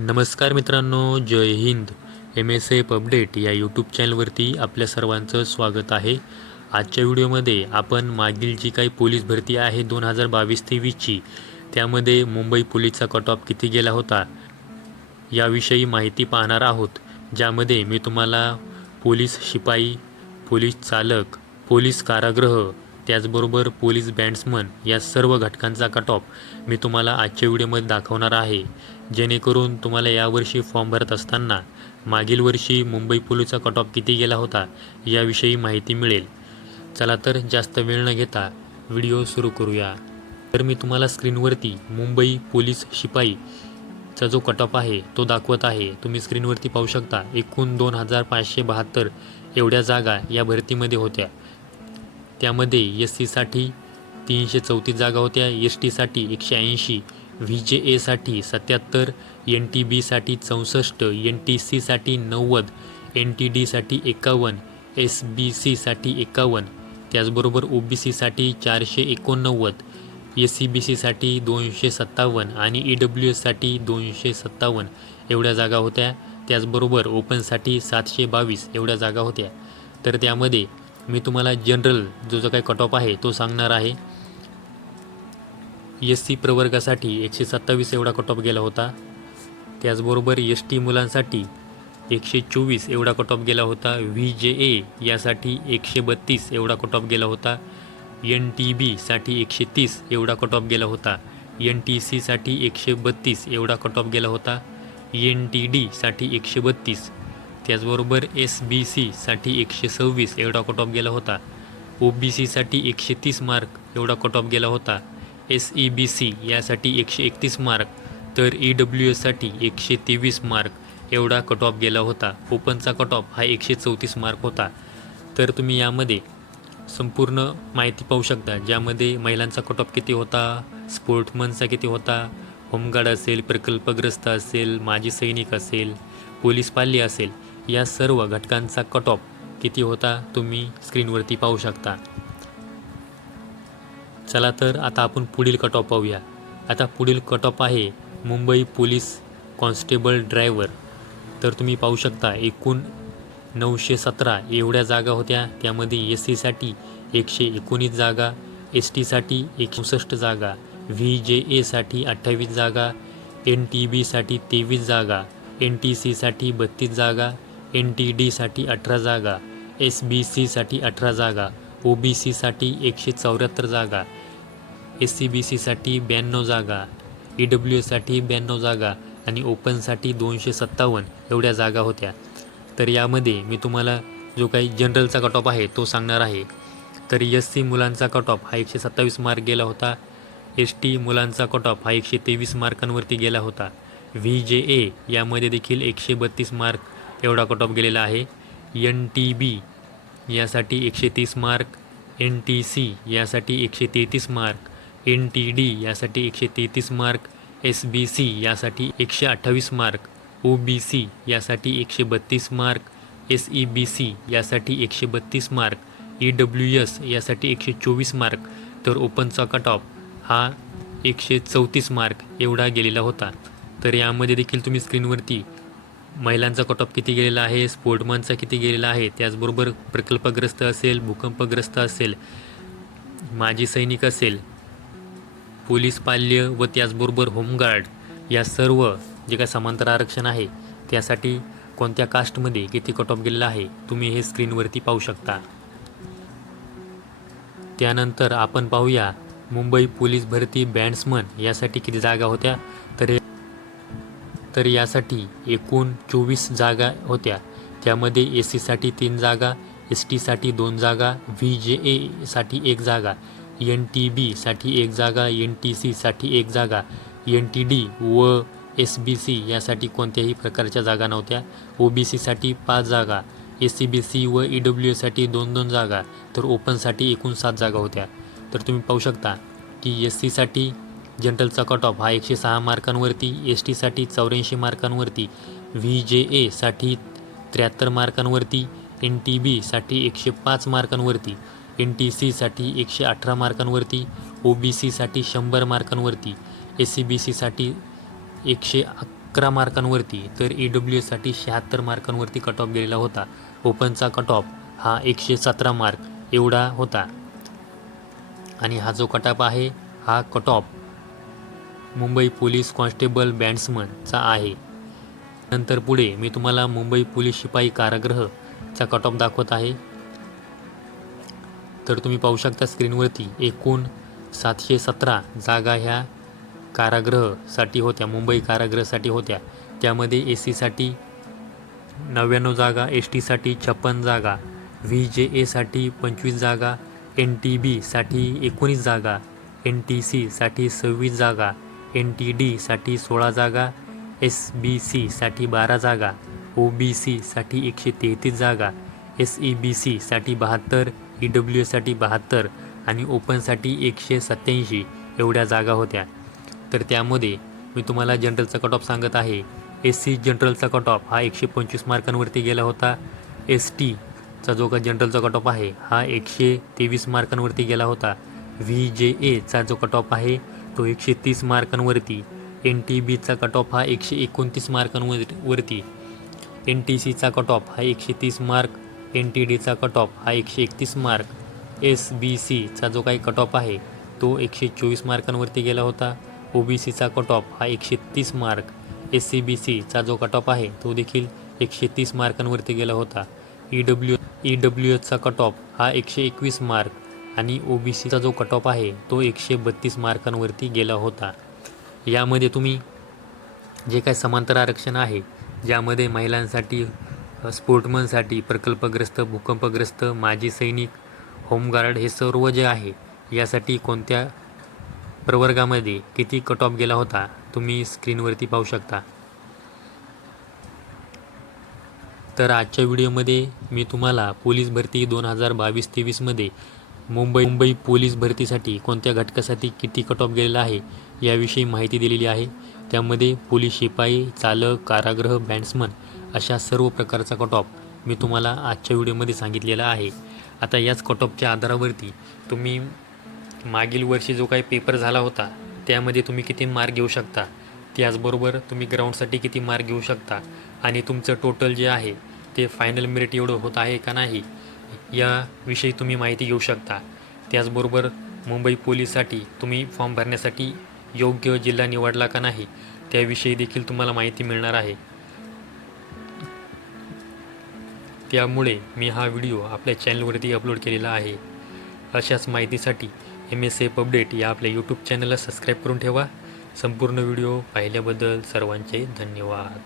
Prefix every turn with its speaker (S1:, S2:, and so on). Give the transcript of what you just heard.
S1: नमस्कार मित्रांनो जय Hind. M S F update या यूट्यूब चॅनलवरती आपल्या सर्वांचं स्वागत आहे. आजच्या व्हिडिओमध्ये आपण मागील जी काही पोलीस भरती आहे दोन हजार बावीस तेवीसची त्यामध्ये मुंबई पोलीसचा कट ऑफ किती गेला होता याविषयी माहिती पाहणार आहोत. ज्यामध्ये मी तुम्हाला पोलीस शिपाई पोलीस चालक पोलीस कारागृह त्याचबरोबर पोलीस बँड्समन या सर्व घटकांचा कट ऑफ मी तुम्हाला आजच्या व्हिडिओमध्ये दाखवणार आहे. जेणेकरून तुम्हाला यावर्षी फॉर्म भरत असताना मागील वर्षी मुंबई पोलीसचा कट ऑफ किती गेला होता याविषयी माहिती मिळेल. चला तर जास्त वेळ न घेता व्हिडिओ सुरू करूया. तर मी तुम्हाला स्क्रीनवरती मुंबई पोलीस शिपाई चा जो कट ऑफ आहे तो दाखवत आहे. तुम्ही स्क्रीनवरती पाहू शकता एकूण दोन हजार पाचशे बहात्तर एवढ्या जागा या भरतीमध्ये होत्या. त्यामध्ये एस सीसाठी तीनशे चौतीस जागा होत्या एस टीसाठी एकशे ऐंशी व्ही जे एसाठी सत्याहत्तर एन टी बीसाठी चौसष्ट एन टी सीसाठी नव्वद एन टी डीसाठी एकावन्न एस बी सीसाठी एकावन्न त्याचबरोबर ओ बी सीसाठी चारशे एकोणनव्वद एस सी बी सीसाठी दोनशे सत्तावन्न आणि ई डब्ल्यू एससाठी दोनशे सत्तावन्न एवढ्या जागा होत्या. त्याचबरोबर ओपनसाठी सातशे बावीस एवढ्या जागा होत्या. तर त्यामध्ये मी तुम्हाला जनरल जो जो काही कट ऑफ आहे तो सांगणार आहे. एस सी प्रवर्गासाठी एकशे सत्तावीस एवढा कट ऑफ गेला होता. त्याचबरोबर एस टी मुलांसाठी एकशे चोवीस एवढा कट ऑफ गेला होता. व्ही जे ए यासाठी एकशे बत्तीस एवढा कट ऑफ गेला होता. एन टी बीसाठी एकशे तीस एवढा कट ऑफ गेला होता. एन टी सीसाठी एकशे बत्तीस एवढा कट ऑफ गेला होता. एन टी डीसाठी एकशे बत्तीस. त्याचबरोबर एस बी सीसाठी एकशे सव्वीस एवढा कट ऑफ गेला होता. ओ बी सीसाठी एकशे तीस मार्क एवढा कट ऑफ गेला होता. एस ई बी सी यासाठी एकशे एकतीस मार्क तर ई डब्ल्यू एससाठी एकशे तेवीस मार्क. एवढा कट ऑफ गेला होता. ओपनचा कट ऑफ हा एकशे चौतीस मार्क होता. तर तुम्ही यामध्ये संपूर्ण माहिती पाहू शकता ज्यामध्ये महिलांचा कट ऑफ किती होता स्पोर्ट्समनचा किती होता होमगार्ड असेल प्रकल्पग्रस्त असेल माजी सैनिक असेल पोलीस पाल्य असेल या सर्व घटकांचा कट ऑफ किती होता तुम्ही स्क्रीनवरती पाहू शकता. चला तर आता आपण पुढील कट ऑफ पाहूया. आता पुढील कट ऑफ आहे मुंबई पोलीस कॉन्स्टेबल ड्रायव्हर. तर तुम्ही पाहू शकता एकूण नऊशे सतरा एवढ्या जागा होत्या. त्यामध्ये एस सीसाठी एकशे एकोणीस जागा एस टीसाठी एकसष्ट जागा व्ही जे एसाठी अठ्ठावीस जागा एन टी बीसाठी तेवीस जागा एन टी सीसाठी बत्तीस जागा एन टी डीसाठी अठरा जागा एस बी सीसाठी अठरा जागा ओ बी सीसाठी एकशे चौऱ्याहत्तर जागा एस सी बी सीसाठी ब्याण्णव जागा ई डब्ल्यू एससाठी ब्याण्णव जागा आणि ओपनसाठी दोनशे सत्तावन्न एवढ्या जागा होत्या. तर यामध्ये मी तुम्हाला जो काही जनरलचा कट ऑफ आहे तो सांगणार आहे. तर एस सी मुलांचा कट ऑफ हा एकशे सत्तावीस मार्क गेला होता. एस टी मुलांचा कट ऑफ हा एकशे तेवीस मार्कांवरती गेला होता. व्ही जे ए यामध्ये देखील एकशे बत्तीस मार्क एवढा कट ऑफ गेलेला आहे. एन टी बी यासाठी एकशे तीस मार्क एन टी सी यासाठी एकशे तेहतीस मार्क एन टी डी यासाठी एकशे तेहतीस मार्क एस बी सी यासाठी एकशे अठ्ठावीस मार्क ओ बी सी यासाठी एकशे बत्तीस mark S E B C यासाठी एकशे बत्तीस मार्क ई डब्ल्यू एस यासाठी एकशे चोवीस मार्क. तर ओपनचा कट ऑफ हा एकशे चौतीस मार्क एवढा गेलेला होता. तर यामध्ये देखील तुम्ही स्क्रीनवरती महिलांचा कट ऑफ किती गेलेला आहे स्पोर्टमनचा किती गेलेला आहे त्याचबरोबर प्रकल्पग्रस्त असेल भूकंपग्रस्त असेल माजी सैनिक असेल पोलीस पाल्य व त्याचबरोबर होमगार्ड या सर्व जे काय समांतर आरक्षण आहे त्यासाठी कोणत्या कास्टमध्ये किती कट ऑफ गेलेला आहे तुम्ही हे स्क्रीनवरती पाहू शकता. त्यानंतर आपण पाहूया मुंबई पोलीस भरती बँड्समन यासाठी किती जागा होत्या तर तर यासाठी एकूण चोवीस जागा होत्या. त्यामध्ये एस सीसाठी तीन जागा एस टीसाठी दोन जागा व्ही जे एसाठी एक जागा एन टी बीसाठी एक जागा एन टी सीसाठी एक जागा एन टी डी व एस बी सी यासाठी कोणत्याही प्रकारच्या जागा नव्हत्या. ओ बी सीसाठी पाच जागा एस सी बी सी व ई डब्ल्यू एसाठी दोन दोन जागा तर ओपनसाठी एकूण सात जागा होत्या. तर तुम्ही पाहू शकता की एस सीसाठी जनरलचा कट ऑफ हा एकशे सहा मार्कांवरती एस टीसाठी चौऱ्याऐंशी मार्कांवरती व्ही जे एसाठी त्र्याहत्तर मार्कांवरती एन टी बीसाठी एकशे पाच मार्कांवरती. एन टी सीसाठी एकशे अठरा मार्कांवरती ओ बी सीसाठी शंभर मार्कांवरती एस सी बी सीसाठी एकशे अकरा मार्कांवरती तर ई डब्ल्यू एससाठी शहात्तर मार्कांवरती कट ऑफ गेलेला होता. ओपनचा कट ऑफ हा एकशे सतरा मार्क एवढा होता. आणि हा जो कटाप आहे हा cut off Mumbai police constable बँड्समनचा आहे. नंतर पुढे मी तुम्हाला मुंबई पोलीस शिपाई कारागृहचा कट ऑफ दाखवत आहे. तर तुम्ही पाहू शकता स्क्रीनवरती एकूण सातशे सतरा जागा ह्या कारागृहसाठी होत्या मुंबई कारागृहसाठी होत्या. त्यामध्ये ए सीसाठी नव्याण्णव जागा एस टीसाठी छप्पन जागा व्ही जे एसाठी पंचवीस जागा एन टी बीसाठी एकोणीस जागा एन टी सीसाठी सव्वीस जागा एन टी डीसाठी सोळा जागा एस बी सीसाठी बारा जागा ओ बी सीसाठी एकशे तेहतीस जागा एस ई बी सीसाठी बहात्तर ई डब्ल्यू एससाठी बहात्तर आणि ओपनसाठी एकशे सत्याऐंशी एवढ्या जागा होत्या. तर त्यामध्ये मी तुम्हाला जनरलचा कट ऑफ सांगत आहे. एस सी जनरलचा कट ऑफ हा एकशे पंचवीस मार्कांवरती गेला होता. एस टीचा जो का जनरलचा कट ऑफ आहे हा एकशे तेवीस मार्कांवरती गेला होता. व्ही जे एचा जो कट ऑफ आहे तो एकशे तीस मार्कांवरती. एन टी बीचा कट ऑफ हा एकशे एकोणतीस मार्कांवर वरती एन टी सीचा कट ऑफ हा एकशे तीस मार्क एन टी डीचा कट ऑफ हा एकशे एकतीस मार्क एस बी सीचा जो काही कट ऑफ आहे तो एकशे चोवीस मार्कांवरती गेला होता. ओ बी सीचा कट ऑफ हा एकशे तीस मार्क एस सी बी सीचा जो कट ऑफ आहे तो देखील एकशे तीस मार्कांवरती गेला होता. ई डब्ल्यू ई डब्ल्यू एचचा कट ऑफ हा एकशे एकवीस मार्क आणि ओ बी सीचा जो कट ऑफ आहे तो एकशे बत्तीस मार्कांवरती गेला होता. यामध्ये तुम्ही जे काय समांतर आरक्षण आहे ज्यामध्ये महिलांसाठी स्पोर्टमनसाठी प्रकल्पग्रस्त भूकंपग्रस्त माजी सैनिक होमगार्ड हे सर्व जे आहे यासाठी कोणत्या प्रवर्गामध्ये किती कट ऑफ गेला होता तुम्ही स्क्रीनवरती पाहू शकता. तर आजच्या व्हिडिओमध्ये मी तुम्हाला पोलीस भरती दोन हजार बावीस तेवीसमध्ये मुंबई मुंबई पोलीस भरतीसाठी कोणत्या घटकासाठी किती कट ऑफ गेलेला आहे याविषयी माहिती दिलेली आहे. त्यामध्ये पोलीस शिपाई चालक कारागृह बँड्समन अशा सर्व प्रकारचा कट ऑफ मी तुम्हाला आजच्या व्हिडिओमध्ये सांगितलेला आहे. आता याच कट ऑफच्या आधारावरती तुम्ही मागील वर्षी जो काही पेपर झाला होता त्यामध्ये तुम्ही किती मार्क घेऊ शकता. त्याचबरोबर तुम्ही ग्राउंडसाठी किती मार्क घेऊ शकता. आणि तुमचं टोटल जे आहे ते फायनल मेरिट एवढं होत आहे का नाही याविषयी तुम्ही माहिती घेऊ शकता. त्याचबरोबर मुंबई पोलीससाठी तुम्ही फॉर्म भरण्यासाठी योग्य जिल्हा निवडला का नाही त्याविषयी देखील तुम्हाला माहिती मिळणार आहे. त्यामुळे मी हा व्हिडिओ आपल्या चॅनलवरती अपलोड केलेला आहे. अशाच माहितीसाठी एम एस एफ अपडेट या आपल्या यूट्यूब चॅनलला सबस्क्राईब करून ठेवा. संपूर्ण व्हिडिओ पाहिल्याबद्दल सर्वांचे धन्यवाद.